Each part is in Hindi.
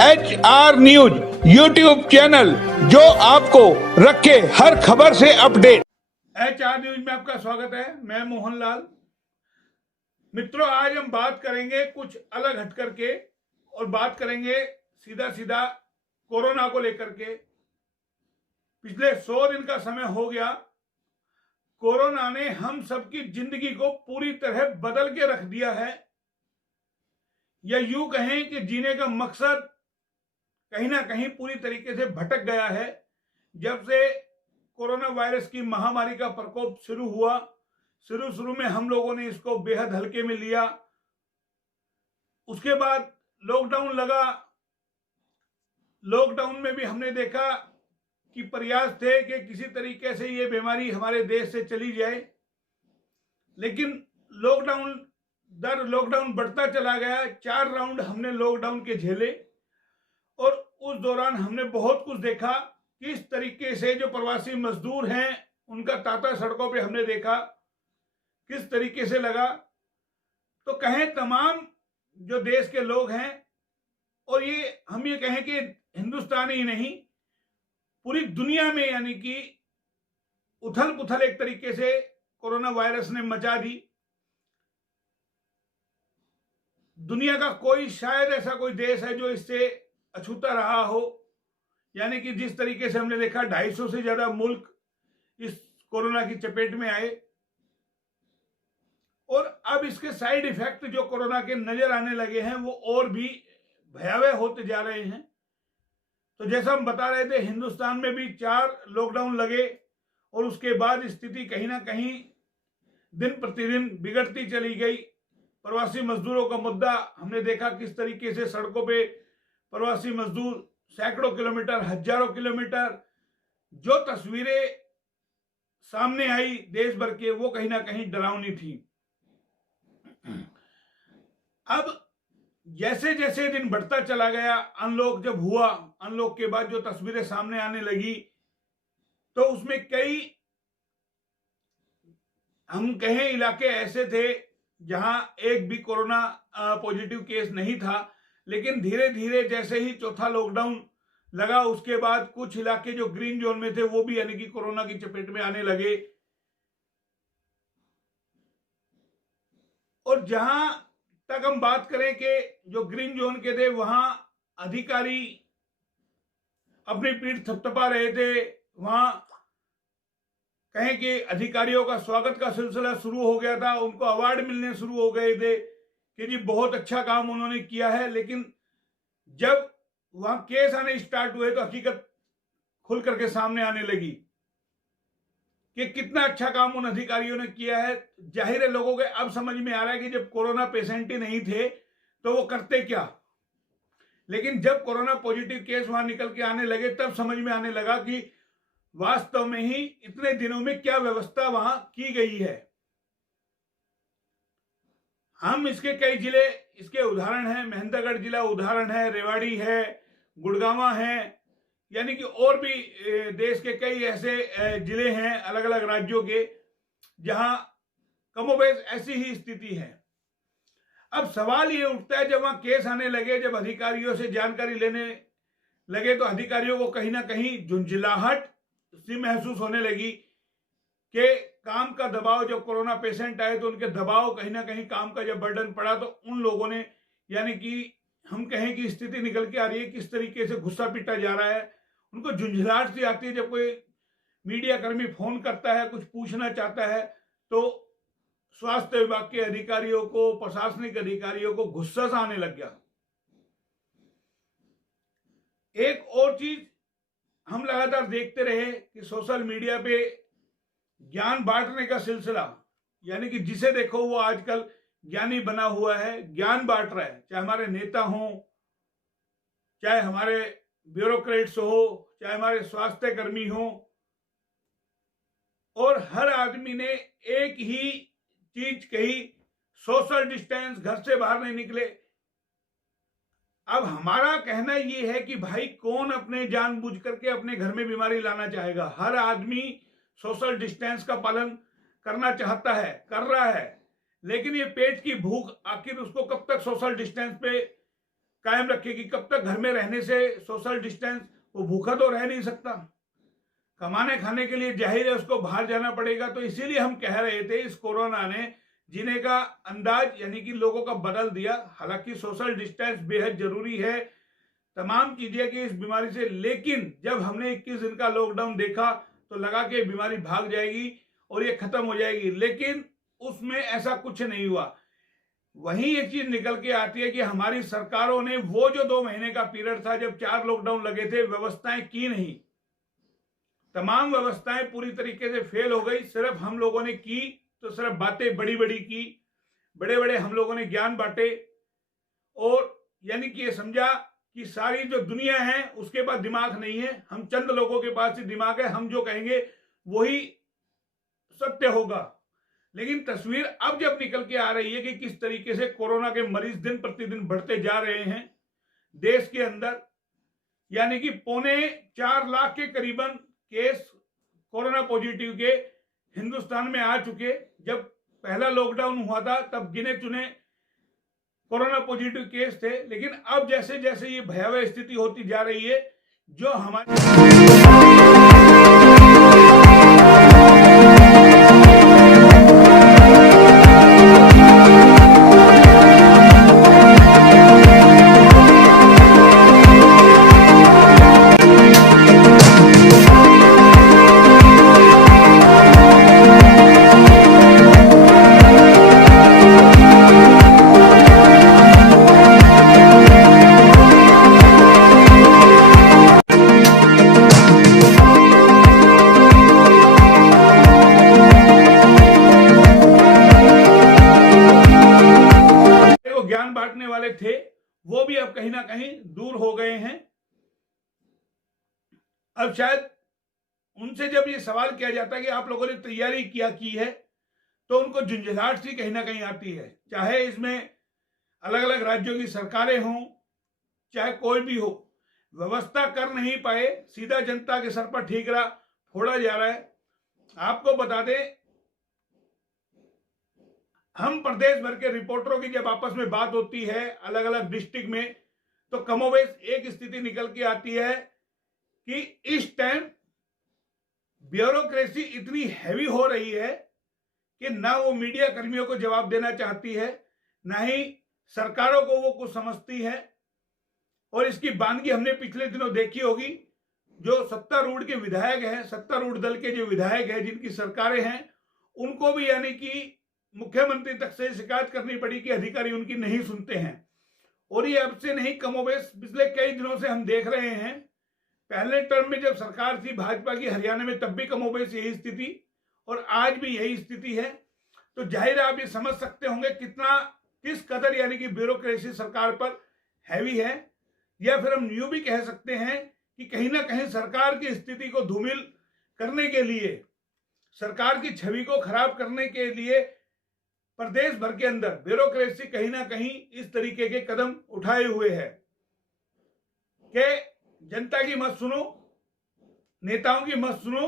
HR न्यूज यूट्यूब चैनल जो आपको रखे हर खबर से अपडेट। HR न्यूज में आपका स्वागत है। मैं मोहनलाल। मित्रों, आज हम बात करेंगे कुछ अलग हट करके और बात करेंगे सीधा सीधा कोरोना को लेकर के। पिछले 100 दिन का समय हो गया। कोरोना ने हम सबकी जिंदगी को पूरी तरह बदल के रख दिया है, या यूं कहें कि जीने का मकसद कहीं ना कहीं पूरी तरीके से भटक गया है। जब से कोरोना वायरस की महामारी का प्रकोप शुरू हुआ, शुरू में हम लोगों ने इसको बेहद हल्के में लिया। उसके बाद लॉकडाउन लगा। लॉकडाउन में भी हमने देखा कि प्रयास थे कि किसी तरीके से ये बीमारी हमारे देश से चली जाए, लेकिन लॉकडाउन बढ़ता चला गया। 4 राउंड हमने लॉकडाउन के झेले और उस दौरान हमने बहुत कुछ देखा। किस तरीके से जो प्रवासी मजदूर हैं उनका तांता सड़कों पे हमने देखा, किस तरीके से लगा। तो कहें तमाम जो देश के लोग हैं, और ये हम ये कहें कि हिंदुस्तान ही नहीं, पूरी दुनिया में यानी कि उथल पुथल एक तरीके से कोरोना वायरस ने मचा दी। दुनिया का कोई शायद ऐसा कोई देश है जो इससे अछूता रहा हो। यानी कि जिस तरीके से हमने देखा 250 से ज्यादा मुल्क इस कोरोना की चपेट में आए, और अब इसके साइड इफेक्ट जो कोरोना के नजर आने लगे हैं वो और भी भयावह होते जा रहे हैं। तो जैसा हम बता रहे थे, हिंदुस्तान में भी 4 लॉकडाउन लगे और उसके बाद स्थिति कहीं ना कहीं दिन प्रतिदिन बिगड़ती चली गई। प्रवासी मजदूरों का मुद्दा हमने देखा, किस तरीके से सड़कों पे प्रवासी मजदूर सैकड़ों किलोमीटर, हजारों किलोमीटर, जो तस्वीरें सामने आई देश भर के, वो कहीं ना कहीं डरावनी थी। अब जैसे जैसे दिन बढ़ता चला गया, अनलॉक जब हुआ, अनलॉक के बाद जो तस्वीरें सामने आने लगी, तो उसमें कई हम कहें इलाके ऐसे थे जहां एक भी कोरोना पॉजिटिव केस नहीं था। लेकिन धीरे धीरे जैसे ही चौथा लॉकडाउन लगा, उसके बाद कुछ इलाके जो ग्रीन जोन में थे वो भी यानी कि कोरोना की चपेट में आने लगे। और जहां तक हम बात करें कि जो ग्रीन जोन के थे, वहां अधिकारी अपनी पीठ थपथपा रहे थे। वहां कहें कि अधिकारियों का स्वागत का सिलसिला शुरू हो गया था, उनको अवार्ड मिलने शुरू हो गए थे कि जी बहुत अच्छा काम उन्होंने किया है। लेकिन जब वहां केस आने स्टार्ट हुए तो हकीकत खुल करके सामने आने लगी कि कितना अच्छा काम उन अधिकारियों ने किया है। जाहिर है लोगों के अब समझ में आ रहा है कि जब कोरोना पेशेंट ही नहीं थे तो वो करते क्या। लेकिन जब कोरोना पॉजिटिव केस वहां निकल के आने लगे, तब समझ में आने लगा कि वास्तव में ही इतने दिनों में क्या व्यवस्था वहां की गई है। हम इसके कई जिले इसके उदाहरण हैं। महेंद्रगढ़ जिला उदाहरण है, रेवाड़ी है, गुड़गांवा है, यानी कि और भी देश के कई ऐसे जिले हैं अलग अलग राज्यों के, जहां कमोबेश ऐसी ही स्थिति है। अब सवाल ये उठता है, जब वहां केस आने लगे, जब अधिकारियों से जानकारी लेने लगे, तो अधिकारियों को कहीं ना कहीं झुंझलाहट सी महसूस होने लगी कि काम का दबाव, जब कोरोना पेशेंट आए तो उनके दबाव कहीं ना कहीं काम का जब बर्डन पड़ा, तो उन लोगों ने यानी कि हम कहें कि स्थिति निकल के आ रही है, किस तरीके से गुस्सा पीटा जा रहा है। उनको झुंझलाहट सी आती है जब कोई मीडिया कर्मी फोन करता है, कुछ पूछना चाहता है, तो स्वास्थ्य विभाग के अधिकारियों को, प्रशासनिक अधिकारियों को गुस्सा सा आने लग गया। एक और चीज हम लगातार देखते रहे कि सोशल मीडिया पे ज्ञान बांटने का सिलसिला, यानी कि जिसे देखो वो आजकल ज्ञानी बना हुआ है, ज्ञान बांट रहा है। चाहे हमारे नेता हों, चाहे हमारे ब्यूरोक्रेट्स हो, चाहे हमारे स्वास्थ्य कर्मी हों, और हर आदमी ने एक ही चीज कही, सोशल डिस्टेंस, घर से बाहर नहीं निकले। अब हमारा कहना यह है कि भाई कौन अपने जानबूझ करके अपने घर में बीमारी लाना चाहेगा। हर आदमी सोशल डिस्टेंस का पालन करना चाहता है, कर रहा है, लेकिन ये पेट की भूख आखिर उसको कब तक सोशल डिस्टेंस पे कायम रखेगी। कब तक घर में रहने से सोशल डिस्टेंस, वो भूखा तो रह नहीं सकता, कमाने खाने के लिए जाहिर है उसको बाहर जाना पड़ेगा। तो इसीलिए हम कह रहे थे इस कोरोना ने जीने का अंदाज यानी कि लोगों का बदल दिया। हालांकि सोशल डिस्टेंस बेहद जरूरी है, तमाम चीजें कि इस बीमारी से, लेकिन जब हमने 21 दिन का लॉकडाउन देखा तो लगा कि बीमारी भाग जाएगी और ये खत्म हो जाएगी, लेकिन उसमें ऐसा कुछ नहीं हुआ। वहीं एक चीज निकल के आती है कि हमारी सरकारों ने वो जो 2 महीने का पीरियड था जब 4 लॉकडाउन लगे थे, व्यवस्थाएं की नहीं। तमाम व्यवस्थाएं पूरी तरीके से फेल हो गई। सिर्फ हम लोगों ने की तो सिर्फ बातें बड़ी बड़ी की, बड़े बड़े हम लोगों ने ज्ञान बांटे, और यानी कि ये समझा कि सारी जो दुनिया है उसके पास दिमाग नहीं है, हम चंद लोगों के पास ही दिमाग है, हम जो कहेंगे वही सत्य होगा। लेकिन तस्वीर अब जब निकल के आ रही है कि किस तरीके से कोरोना के मरीज दिन प्रतिदिन बढ़ते जा रहे हैं देश के अंदर, यानी कि 4.25 लाख के करीबन केस कोरोना पॉजिटिव के हिंदुस्तान में आ चुके। जब पहला लॉकडाउन हुआ था तब गिने चुने कोरोना पॉजिटिव केस थे, लेकिन अब जैसे जैसे ये भयावह स्थिति होती जा रही है, जो हमारे ज्ञान बांटने वाले थे वो भी अब कहीं ना कहीं दूर हो गए हैं। अब शायद उनसे जब ये सवाल किया जाता है कि आप लोगों ने तैयारी क्या की है, तो उनको झुंझलाहट सी कहीं ना कहीं आती है। चाहे इसमें अलग अलग राज्यों की सरकारें हों, चाहे कोई भी हो, व्यवस्था कर नहीं पाए, सीधा जनता के सर पर ठीकरा फोड़ा जा रहा है। आपको बता दें, हम प्रदेश भर के रिपोर्टरों की जब आपस में बात होती है अलग अलग डिस्ट्रिक्ट में, तो कमोबेश एक स्थिति निकल के आती है कि इस टाइम ब्यूरोक्रेसी इतनी हैवी हो रही है कि ना वो मीडिया कर्मियों को जवाब देना चाहती है, ना ही सरकारों को वो कुछ समझती है। और इसकी बानगी हमने पिछले दिनों देखी होगी। जो सत्तारूढ़ के विधायक हैं, सत्तारूढ़ दल के जो विधायक हैं, जिनकी सरकारें हैं, उनको भी यानी कि मुख्यमंत्री तक से शिकायत करनी पड़ी कि अधिकारी उनकी नहीं सुनते हैं। और ये अब से नहीं, कमोबेश पिछले कई दिनों से हम देख रहे हैं। पहले टर्म में जब सरकार थी भाजपा की हरियाणा में, तब भी कमोबेश यही स्थिति, और आज भी यही स्थिति है। तो जाहिर है आप ये समझ सकते होंगे किस कदर यानी कि ब्यूरोक्रेसी सरकार पर हैवी है। या फिर हम यूं भी कह सकते हैं कि कहीं ना कहीं सरकार की स्थिति को धूमिल करने के लिए, सरकार की छवि को खराब करने के लिए प्रदेश भर के अंदर ब्यूरोक्रेसी कहीं ना कहीं इस तरीके के कदम उठाए हुए है कि जनता की मत सुनो, नेताओं की मत सुनो,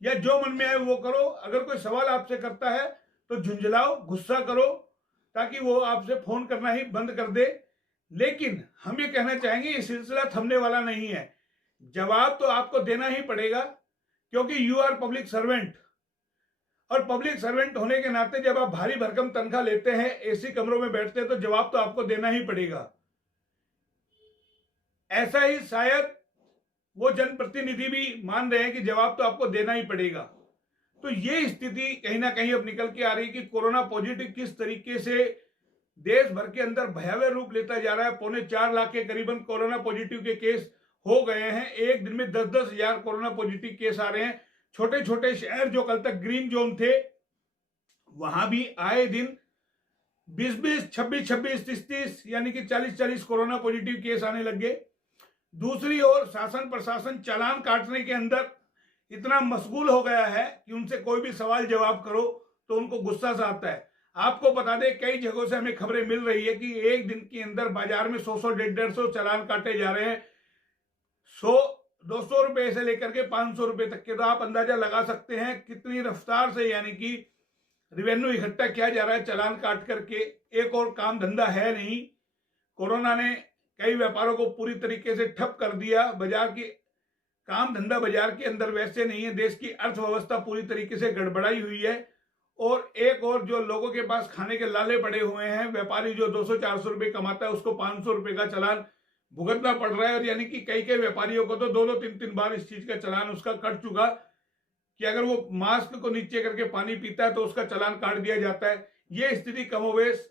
या जो मन में आए वो करो। अगर कोई सवाल आपसे करता है तो झुंझलाओ, गुस्सा करो, ताकि वो आपसे फोन करना ही बंद कर दे। लेकिन हम ये कहना चाहेंगे ये सिलसिला थमने वाला नहीं है। जवाब तो आपको देना ही पड़ेगा, क्योंकि यू आर पब्लिक सर्वेंट, और पब्लिक सर्वेंट होने के नाते जब आप भारी भरकम तनख्वाह लेते हैं, एसी कमरों में बैठते हैं, तो जवाब तो आपको देना ही पड़ेगा। ऐसा ही शायद वो जनप्रतिनिधि भी मान रहे हैं कि जवाब तो आपको देना ही पड़ेगा। तो ये स्थिति कहीं ना कहीं अब निकल के आ रही है कि कोरोना पॉजिटिव किस तरीके से देश भर के अंदर भयावह रूप लेता जा रहा है। 4.25 लाख के करीबन कोरोना पॉजिटिव के केस हो गए हैं। एक दिन में 10-10 हजार कोरोना पॉजिटिव केस आ रहे हैं। छोटे छोटे शहर जो कल तक ग्रीन जोन थे, वहां भी आए दिन 20-20, 26-26, 30-30 यानी कि 40-40 कोरोना पॉजिटिव केस आने लग गए। दूसरी ओर शासन प्रशासन चालान काटने के अंदर इतना मशगूल हो गया है कि उनसे कोई भी सवाल जवाब करो तो उनको गुस्सा सा आता है। आपको बता दें, कई जगहों से हमें खबरें मिल रही है कि एक दिन के अंदर बाजार में 100-100, 150-150 चालान काटे जा रहे हैं। 100-200 रुपए से लेकर के 500 रुपए तक के। तो आप अंदाजा लगा सकते हैं कितनी रफ्तार से यानी कि रेवेन्यू इकट्ठा किया जा रहा है चालान काट करके। एक और काम धंधा है नहीं। कोरोना ने कई व्यापारों को पूरी तरीके से ठप कर दिया। बाजार की काम धंधा बाजार के अंदर वैसे नहीं है। देश की अर्थव्यवस्था पूरी तरीके से गड़बड़ाई हुई है। और एक और जो लोगों के पास खाने के लाले पड़े हुए हैं, व्यापारी जो 200-400 रुपए कमाता है उसको 500 रुपए का चालान भुगतना पड़ रहा है। और यानी कि कई व्यापारियों को तो 2-3 बार इस चीज का चालान उसका कट चुका कि अगर वो मास्क को नीचे करके पानी पीता है तो उसका चालान काट दिया जाता है। ये स्थिति कमोवेश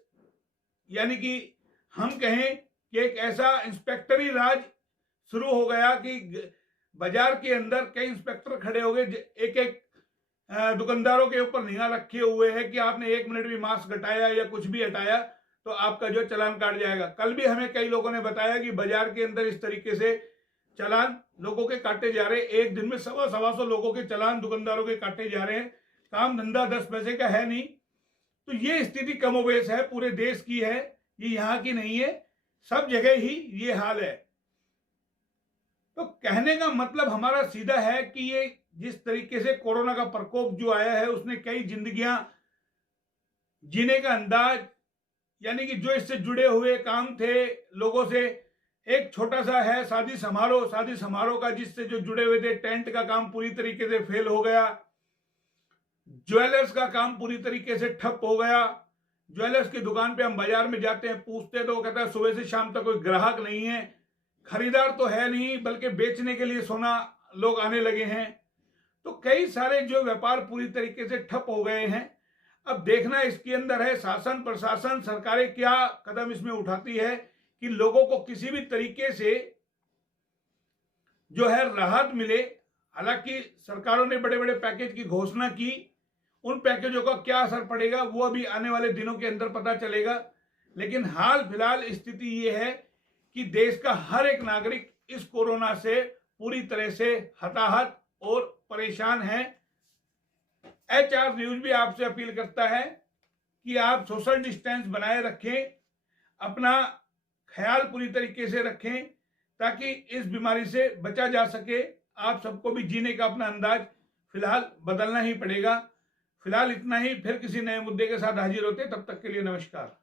यानी कि हम कहें कि एक ऐसा इंस्पेक्टरी राज शुरू हो गया कि बाजार के अंदर कई इंस्पेक्टर खड़े हो गए, एक दुकानदारों के ऊपर निगाह रखे हुए हैं कि आपने 1 मिनट भी मास्क हटाया या कुछ भी हटाया तो आपका जो चालान काट जाएगा। कल भी हमें कई लोगों ने बताया कि बाजार के अंदर इस तरीके से चालान लोगों के काटे जा रहे हैं। एक दिन में 100-125 लोगों के चालान दुकानदारों के काटे जा रहे हैं। काम धंधा 10 पैसे का है नहीं। तो ये स्थिति कमोवेश है, पूरे देश की है, ये यहाँ की नहीं है, सब जगह ही ये हाल है। तो कहने का मतलब हमारा सीधा है कि ये जिस तरीके से कोरोना का प्रकोप जो आया है उसने कई जिंदगियां जीने का अंदाज, यानी कि जो इससे जुड़े हुए काम थे लोगों से, एक छोटा सा है शादी समारोह का जिससे जो जुड़े हुए थे, टेंट का काम पूरी तरीके से फेल हो गया, ज्वेलर्स का काम पूरी तरीके से ठप हो गया। ज्वेलर्स की दुकान पे हम बाजार में जाते हैं, पूछते तो वो कहता है सुबह से शाम तक कोई ग्राहक नहीं है, खरीदार तो है नहीं बल्कि बेचने के लिए सोना लोग आने लगे हैं। तो कई सारे जो व्यापार पूरी तरीके से ठप हो गए हैं। अब देखना इसके अंदर है शासन प्रशासन सरकारें क्या कदम इसमें उठाती है कि लोगों को किसी भी तरीके से जो है राहत मिले। हालांकि सरकारों ने बड़े बड़े पैकेज की घोषणा की, उन पैकेजों का क्या असर पड़ेगा वो अभी आने वाले दिनों के अंदर पता चलेगा। लेकिन हाल फिलहाल स्थिति ये है कि देश का हर एक नागरिक इस कोरोना से पूरी तरह से हताहत और परेशान है। HR न्यूज भी आपसे अपील करता है कि आप सोशल डिस्टेंस बनाए रखें, अपना ख्याल पूरी तरीके से रखें ताकि इस बीमारी से बचा जा सके। आप सबको भी जीने का अपना अंदाज फिलहाल बदलना ही पड़ेगा। फिलहाल इतना ही, फिर किसी नए मुद्दे के साथ हाजिर होते, तब तक के लिए नमस्कार।